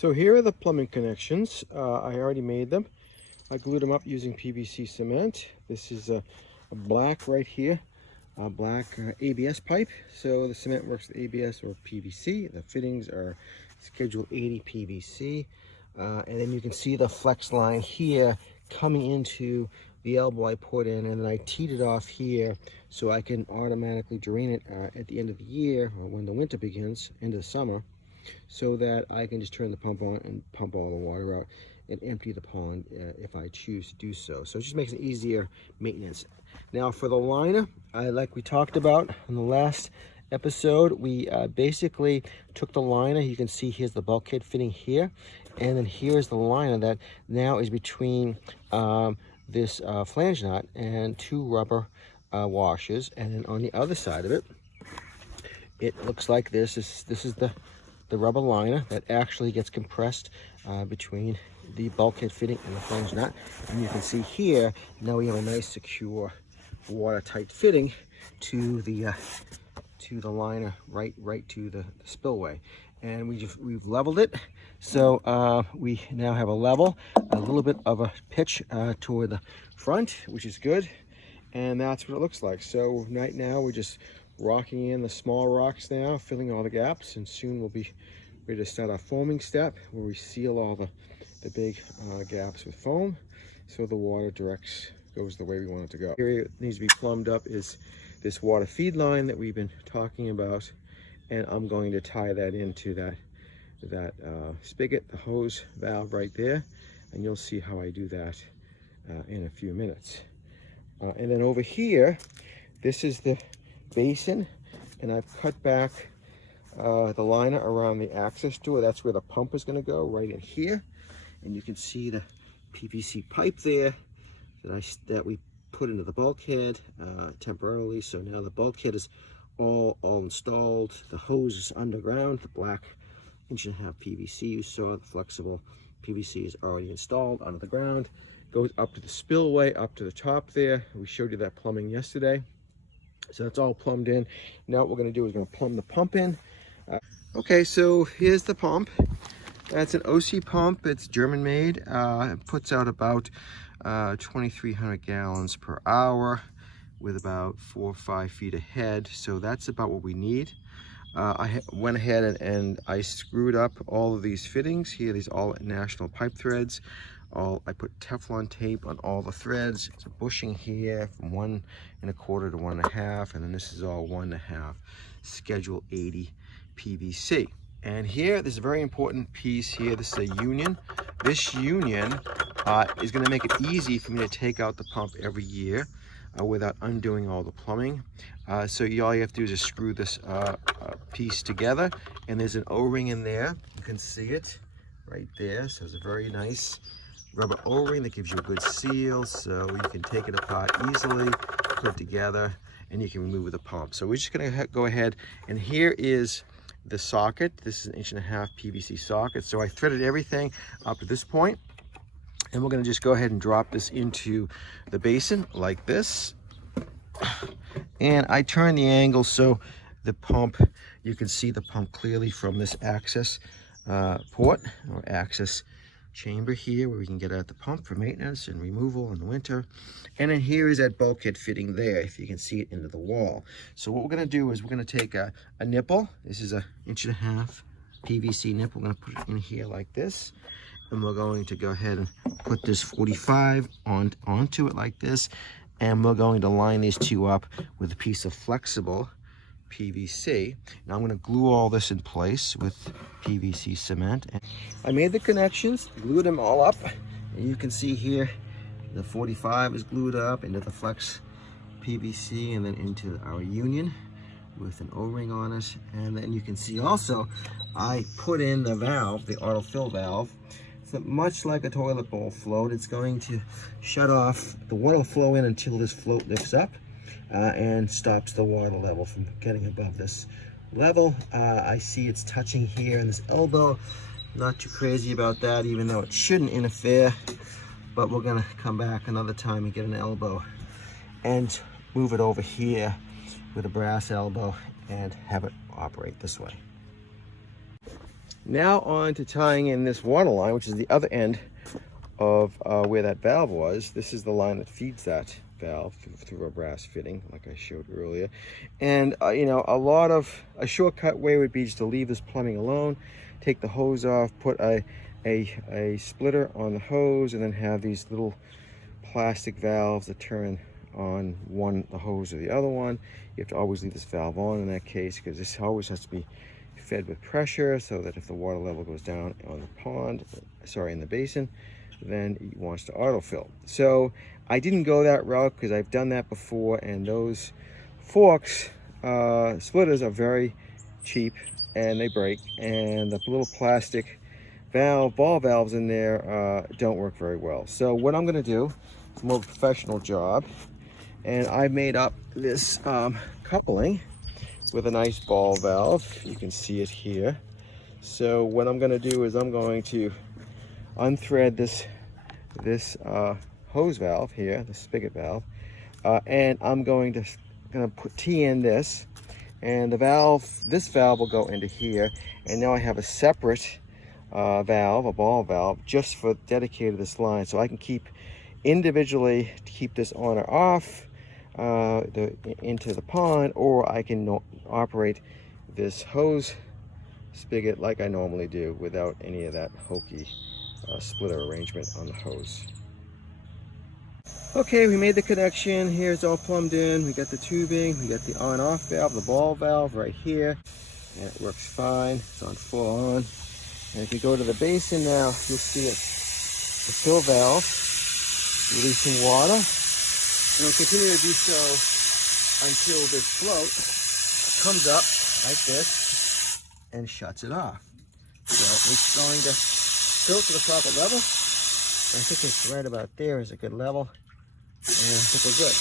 So here are the plumbing connections. I already made them. I glued them up using PVC cement. This is a black right here, a black ABS pipe. So the cement works with ABS or PVC. The fittings are schedule 80 PVC. And then you can see the flex line here coming into the elbow I put in, and then I teed it off here so I can automatically drain it at the end of the year, or when the winter begins, into the summer, so that I can just turn the pump on and pump all the water out and empty the pond if I choose to do so. So it just makes it easier maintenance. Now for the liner, like we talked about in the last episode, we basically took the liner. You can see here's the bulkhead fitting here, and then here's the liner that now is between this flange nut and two rubber washers. And then on the other side of it, it looks like this. This is the rubber liner that actually gets compressed between the bulkhead fitting and the flange nut. And you can see here, now we have a nice secure watertight fitting to the liner, right to the spillway. And we've leveled it, so we now have a level, a little bit of a pitch toward the front, which is good. And that's what it looks like. So right now we're just rocking in the small rocks now, filling all the gaps, and soon we'll be ready to start our foaming step, where we seal all the big gaps with foam, so the water goes the way we want it to go. Here it needs to be plumbed up is this water feed line that we've been talking about, and I'm going to tie that into that spigot, the hose valve right there, and you'll see how I do that in a few minutes. And then over here, this is the basin, and I've cut back the liner around the access door. That's where the pump is going to go, right in here. And you can see the PVC pipe there that we put into the bulkhead temporarily. So now the bulkhead is all installed. The hose is underground. The black 1.5 PVC you saw, the flexible PVC is already installed under the ground. Goes up to the spillway, up to the top there. We showed you that plumbing yesterday. So that's all plumbed in. Now what we're going to do is we're going to plumb the pump in. Okay, so here's the pump. That's an OC pump. It's German made. It puts out about 2,300 gallons per hour with about 4 or 5 feet of head. So that's about what we need. I went ahead and I screwed up all of these fittings here. These all national pipe threads. I put Teflon tape on all the threads. It's a bushing here from 1 1/4 to 1 1/2, and then this is all 1 1/2 schedule 80 PVC. And here, there's a very important piece here. This is a union. This union is going to make it easy for me to take out the pump every year without undoing all the plumbing. So all you have to do is just screw this piece together, and there's an O-ring in there. You can see it right there. So it's a very nice rubber O-ring that gives you a good seal, so you can take it apart easily, put it together, and you can remove the pump. So we're just going to go ahead, and here is the socket. This is an 1.5 PVC socket. So I threaded everything up to this point, and we're going to just go ahead and drop this into the basin like this. And I turn the angle so the pump, you can see the pump clearly from this access port or access chamber here, where we can get at the pump for maintenance and removal in the winter. And then here is that bulkhead fitting there, if you can see it into the wall. So what we're going to do is we're going to take a nipple. This is a 1.5 PVC nipple. We're going to put it in here like this, and we're going to go ahead and put this 45 onto it like this, and we're going to line these two up with a piece of flexible PVC. Now I'm going to glue all this in place with PVC cement. I made the connections, glued them all up, and you can see here the 45 is glued up into the flex PVC and then into our union with an O-ring on it. And then you can see also I put in the valve, the autofill valve. So much like a toilet bowl float, it's going to shut off. The water will flow in until this float lifts up and stops the water level from getting above this level. I see it's touching here in this elbow. Not too crazy about that, even though it shouldn't interfere, but we're gonna come back another time and get an elbow and move it over here with a brass elbow and have it operate this way. Now on to tying in this water line, which is the other end of where that valve was. This is the line that feeds that valve through a brass fitting, like I showed earlier. And you know, a shortcut way would be just to leave this plumbing alone, take the hose off, put a splitter on the hose, and then have these little plastic valves that turn on the hose or the other one. You have to always leave this valve on in that case, because this always has to be fed with pressure, so that if the water level goes down on in the basin, then it wants to autofill. So I didn't go that route because I've done that before, and those forks splitters are very cheap and they break, and the little plastic ball valves in there don't work very well. So what I'm going to do, it's more of a professional job, and I made up this coupling with a nice ball valve. You can see it here. So what I'm going to do is I'm going to unthread this hose valve here, the spigot valve, and I'm going to tee in this, and this valve will go into here, and now I have a separate valve, a ball valve, just for dedicated to this line, so I can keep this on or off into the pond, or I can operate this hose spigot like I normally do without any of that hokey splitter arrangement on the hose. Okay, we made the connection. Here's all plumbed in. We got the tubing, we got the on-off valve, the ball valve right here, and it works fine. It's on full on. And if you go to the basin now, you'll see it, the fill valve releasing water. And it'll continue to do so until this float comes up like this and shuts it off. So it's going to fill to the proper level. I think it's right about there is a good level, and I think we're good.